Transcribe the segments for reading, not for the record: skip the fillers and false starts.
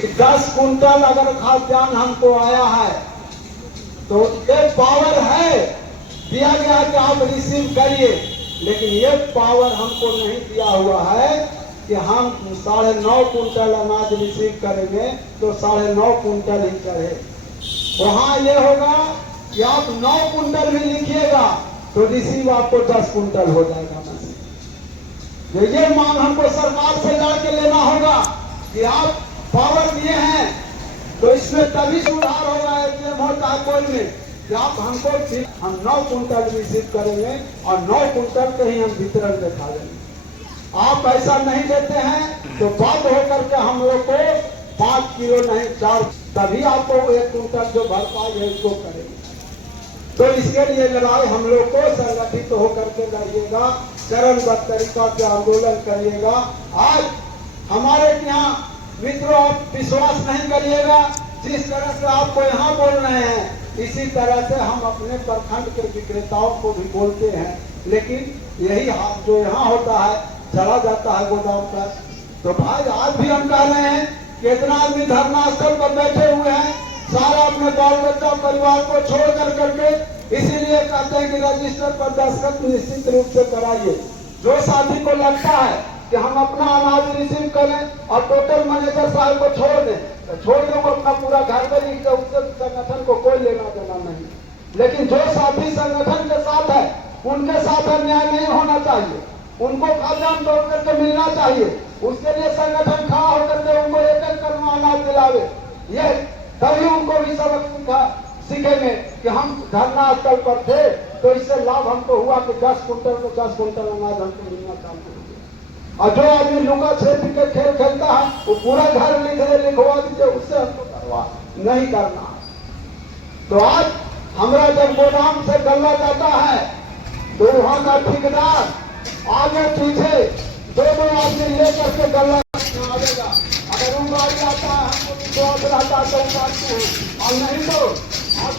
कि 10 कुंटल अगर खाद्यान्न हमको आया है तो ये पावर है, दिया गया कि आप रिसीव करिए, लेकिन ये पावर हमको नहीं दिया हुआ है कि हम 9.5 कुंटल अनाज रिसीव करेंगे तो 9.5 कुंटल ही करे। वहां ये होगा कि आप 9 कुंटल भी लिखिएगा तो रिसीव आपको 10 कुंटल हो जाएगा। ये मांग हमको सरकार से लड़के लेना होगा कि आप पावर दिए हैं तो इसमें तभी सुधार होगा। एटीएम होता है कोई में कि आप हमको हम 9 कुंटल रिसीव करेंगे और 9 कुंटल के ही हम वितरण दिखा देंगे। आप ऐसा नहीं देते हैं तो बाध्य होकर के हम लोग को 5 किलो नहीं 4, तभी आपको 1 कुंटल जो भरपाई है इसको करेंगे। तो इसके लिए लड़ाई हम लोग को संगठित होकर के लड़िएगा, चरणबद्ध तरीका से आंदोलन करिएगा। आज हमारे यहाँ मित्रों आप विश्वास नहीं करिएगा, जिस तरह से आपको यहाँ बोल रहे हैं इसी तरह से हम अपने प्रखंड के विक्रेताओं को भी बोलते हैं, लेकिन यही हाथ जो यहाँ होता है चला जाता है गोदाम पर। तो भाई आज भी हम कह रहे हैं कितना आदमी धरना स्थल पर बैठे हुए हैं, सारा अपने बाल बच्चा परिवार को छोड़ कर करके, इसीलिए कहते हैं कि रजिस्टर पर दस्तखत निश्चित रूप से कराइए। जो साथी को लगता है कि हम अपना अनाज रिसीव करें और टोटल मैनेजर साहब को छोड़ दें तो छोड़ दें, वो अपना पूरा घर में लिख दे, उससे संगठन को कोई लेना देना नहीं। लेकिन जो साथी संगठन के साथ है उनके साथ अन्याय नहीं होना चाहिए, उनको खाद्यान्न तोड़ करके मिलना चाहिए। उसके लिए संगठन खड़ा होकर के उनको एक एक करना अनाज दिलावे, ये तभी उनको भी सबक सीखेंगे कि हम धरना स्थल पर थे तो इससे लाभ हमको हुआ कि 10 कुंटल को 10 कुंटल अनाज हमको मिलना चाहते हैं। और जो आदमी लुका क्षेत्र के खेल खेलता है वो पूरा घर लिखवा दीजिए, उससे हमको करवा नहीं करना। तो आज हमारा जब गोदाम से गल्ला जाता है तो वहां का ठेकेदार आगे पीछे 2-2 आदमी लेकर के गल्ला आवेगा। अगर वो गाड़ी आता है हमको विश्वास रहता है तो उतारते हैं, और नहीं तो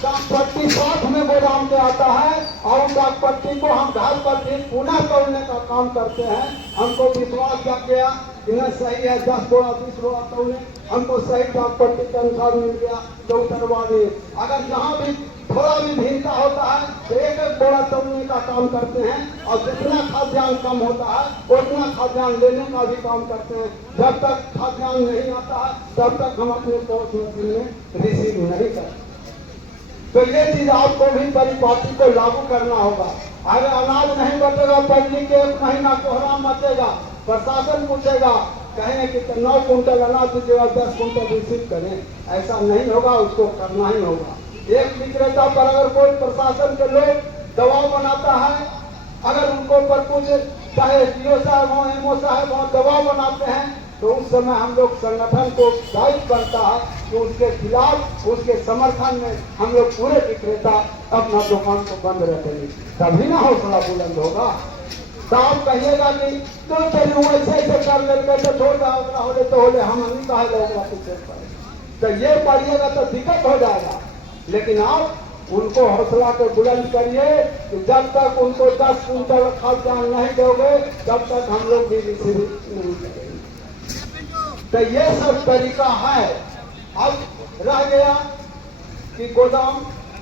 डाक पट्टी साथ में गोदाम पे आता है और डाक पट्टी को हम घर पर फिर पुनः तोड़ने का काम करते हैं। हमको विश्वास लग गया कि नहीं सही है, 10 बोरा 20 बोरा तोड़ने, हमको सही डाक पट्टी के अनुसार मिल गया तो उतरवा दिए। अगर जहाँ भी थोड़ा भी भिन्नता होता है तो एक बोरा तोड़ने का काम करते हैं, और जितना खाद्यान्न कम होता है उतना खाद्यान्न लेने का भी काम करते हैं। जब तक खाद्यान्न नहीं आता है तब तक हम अपने पहुंच में रिसीव नहीं करते। तो ये चीज आपको भी परिपाटी को लागू करना होगा। अगर अनाज नहीं बचेगा, पबनी के 1 महीना कोहराम मचेगा, प्रशासन पूछेगा कहेंगे कि 9 कुंटल अनाज दीजिएगा 10 कुंटल रिसीव करें, ऐसा नहीं होगा, उसको करना ही होगा। एक विक्रेता पर अगर कोई प्रशासन के लोग दबाव बनाता है, अगर उनको पर कुछ चाहे डीओ साहब हो एमओ साहब हो दबाव बनाते हैं तो उस समय हम लोग संगठन को दायित्व बनता है कि उसके खिलाफ उसके समर्थन में हम लोग पूरे विक्रेता अपना दुकान को बंद रखेंगे, तभी ना हौसला बुलंद होगा। तो आप कहिएगा कि तो चलिए ऐसे ऐसे कर ले, कैसे छोड़ रहा होले तो होले, हम नहीं कहा जाएगा तो ये पढ़िएगा तो दिक्कत हो जाएगा। लेकिन आप उनको हौसला को बुलंद करिए कि जब तक उनको 10 कुंटल खाद्यान्न नहीं दोगे तब तक हम लोग भी रिसीव नहीं करेंगे। तो ये सब तरीका है। अब रह गया कि गोदाम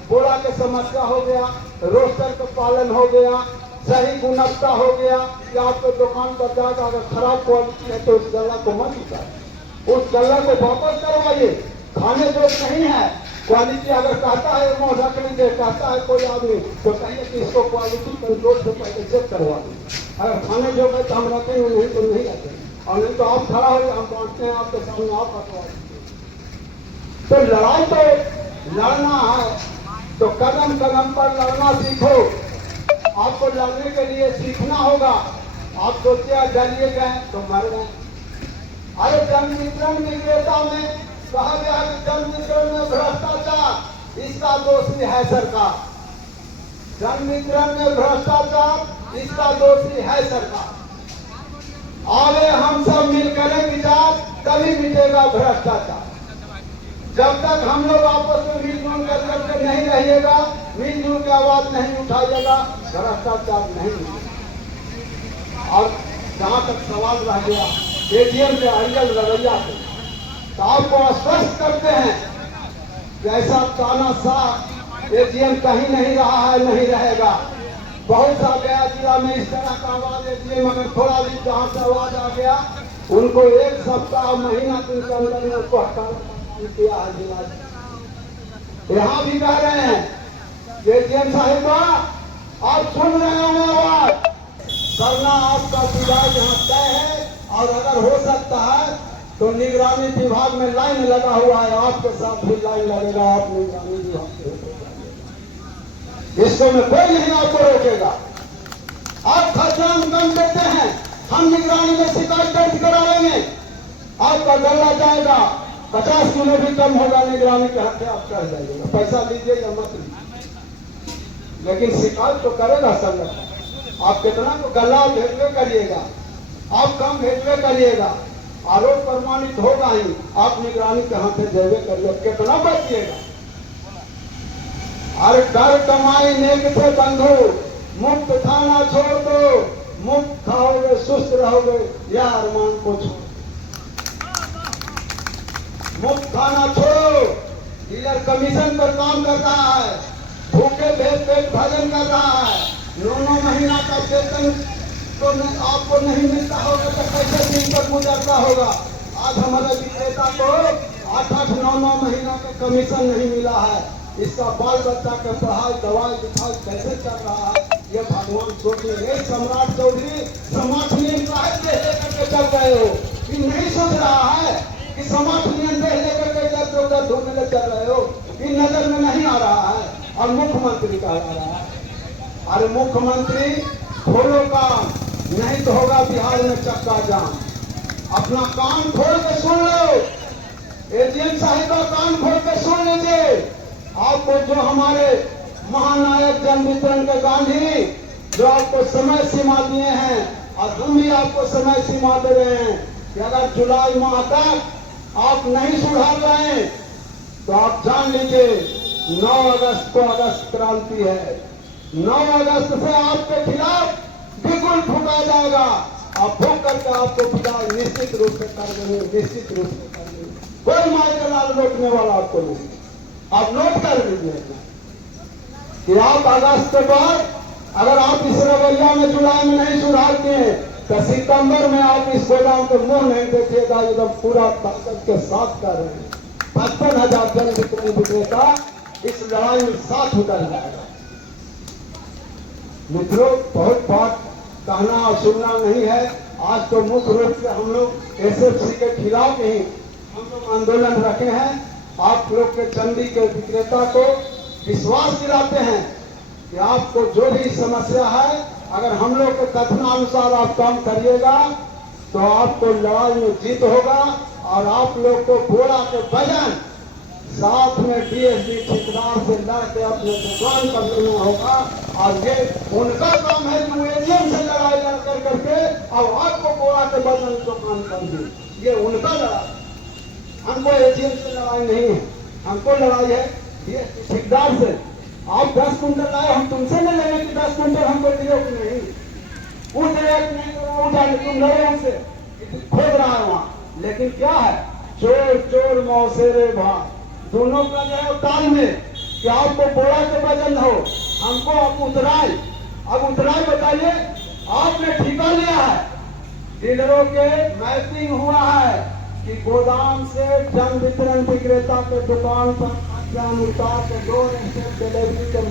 बोरा के समस्या हो गया, रोस्टर का पालन हो गया, सही गुणवत्ता हो गया कि आपके दुकान पर जाकर अगर खराब क्वालिटी है तो उस गल्ला को मत उतारिए, उस गल्ला को वापस करवाइए। खाने जो नहीं है क्वालिटी अगर कहता है वो रख लीजिए, कहता है कोई आदमी तो कहिए कि इसको क्वालिटी कंट्रोल से पहले चेक करवा दीजिए। अगर खाने जो है तो हम रखेंगे, नहीं तो नहीं रखेंगे, और नहीं तो आप खड़ा हो हम बांटते हैं आपके सामने, आप हटवा दीजिए। तो लड़ाई तो लड़ना है तो कदम कदम पर लड़ना सीखो। आपको लड़ने के लिए सीखना होगा। आप सोचिए डरिए गए तो मर गए। अरे जन वितरण विक्रेता में कहा गया कि जन वितरण में भ्रष्टाचार, इसका दोषी है सरकार। जन वितरण में भ्रष्टाचार, इसका दोषी है सरकार। आगे हम सब मिलकर विचार तभी मिटेगा भ्रष्टाचार। जब तक हम लोग आपस में मिलजुल करके नहीं रहिएगा, मिलजुल के आवाज नहीं उठाइएगा, भ्रष्टाचार नहीं मिलेगा। और जहाँ तक सवाल रह गया एटीएम के अड़ियल रवैया से, तो आपको आश्वस्त करते हैं कि ऐसा तानाशाह एजीएम कहीं नहीं रहा है, नहीं रहेगा। बहुत सा गया जिला में इस तरह का आवाज एजीएम अगर थोड़ा भी जहां से आवाज आ गया, उनको 1 सप्ताह महीना दिन के अंदर में उसको हटाना किया है जिला। यहाँ भी कह रहे हैं एजीएम साहिबा, आप सुन रहे होंगे आवाज, करना आपका विभाग यहाँ तय है। और अगर हो सकता है तो निगरानी विभाग में लाइन लगा हुआ है, आपके साथ भी लाइन लगेगा, आप निगरानी विभाग के होते, इसको में कोई नहीं आपको रोकेगा। आप खर्चा कम देते हैं, हम निगरानी में शिकायत दर्ज करा लेंगे, आपका गला जाएगा, 50 किलो भी कम होगा, निगरानी के हाथ आप कर जाइएगा, पैसा लीजिए या मत लीजिए, लेकिन शिकायत तो करेगा संगठन। आप कितना तो गला भेजवे करिएगा, आप कम भेजवे करिएगा, आरोप प्रमाणित होगा ही, आप निगरानी के हाथ जेबे करिए, कितना बचिएगा। अरे डर कमाई नेक से बंधु, मुफ्त खाना छोड़ दो, मुफ्त खाओगे सुस्त रहोगे, या अरमान को छोड़ो। मुफ्त खाना छोड़ो, डीलर कमीशन पर काम कर रहा है, भूखे पेट भजन कर रहा है, 9 महीना का वेतन तो आपको नहीं मिलता होगा तो कैसे दिन पर गुजरता होगा। आज हमारे विक्रेता को 8-8, 9-9 महीना का कमीशन नहीं मिला है, इसका बाल बच्चा का पढ़ाई दवाई लिखाई कैसे चल रहा है, ये भगवान सोचिए। सम्राट चौधरी समाज नियम का लेकर के चल रहे हो, कि नहीं सोच रहा है कि समाज नियम लेकर के जब ढूंढने चल रहे हो, कि नजर में नहीं आ रहा है। और मुख्यमंत्री कहा जा रहा है, अरे मुख्यमंत्री खोलो काम, नहीं तो होगा बिहार में चक्का जाम। अपना कान खोल के सुन लो, एजीएम साहिब का कान खोल के सुन लीजिए। आपको जो हमारे महानायक जन वितरण के गांधी जो आपको समय सीमा दिए हैं, और हम भी आपको समय सीमा दे रहे हैं कि अगर जुलाई माह तक आप नहीं सुधार रहे हैं तो आप जान लीजिए 9 अगस्त को अगस्त क्रांति है। 9 अगस्त से आपके खिलाफ बिल्कुल फूका जाएगा, आप फूक करके आपको फिलहाल निश्चित रूप से कर देंगे, निश्चित रूप से कर देंगे। कोई माई का लाल रोकने वाला आपको नहीं। आप नोट कर लीजिए कि आप अगस्त के बाद अगर आप इस रवैया में जुलाई में नहीं सुधार किए तो सितंबर में आप इस गोदाम को मुंह नहीं देखिएगा, एकदम पूरा ताकत के साथ कर रहे हैं। 55,000 जन विक्रेता इस लड़ाई में साथ उतर जाएगा। मित्रों, बहुत बात कहना और सुनना नहीं है। आज तो मुख्य रूप से हम लोग एसएफसी के खिलाफ ही हम लोग आंदोलन रखे हैं। आप लोग के चंडी के विक्रेता को विश्वास दिलाते हैं कि आपको जो भी समस्या है, अगर हम लोग के कथनानुसार आप काम करिएगा तो आपको लड़ाई में जीत होगा। और आप लोग को बोरा के वजन साथ में डीएसडी ठेकेदार से लड़के अपने दुकान पर लेना होगा। और ये उनका काम है कि वो एजीएम से लड़ाई लड़ करके और आपको बोरा के वजन दुकान कर दी, ये उनका लड़ाई। हमको एजीएम से लड़ाई नहीं है, हमको लड़ाई है डीएसडी ठेकेदार से। आप 10 कुंटल लाए, हम तुमसे नहीं लेंगे कि 10 कुंटल हमको दियो कि नहीं। उस रेट नहीं उठा, तुम लड़े हमसे, खोद रहा है वहां। लेकिन क्या है, चोर चोर मौसेरे भाई, दोनों का जो है ताल में कि आपको बोरा के वजन हो, हमको आप उतराई। अब उतराई बताइए, आपने ठेका लिया है, डीलरों के मैपिंग हुआ है कि गोदाम से जन वितरण विक्रेता के दुकान पर उतार के 2 स्टेप डिलीवरी के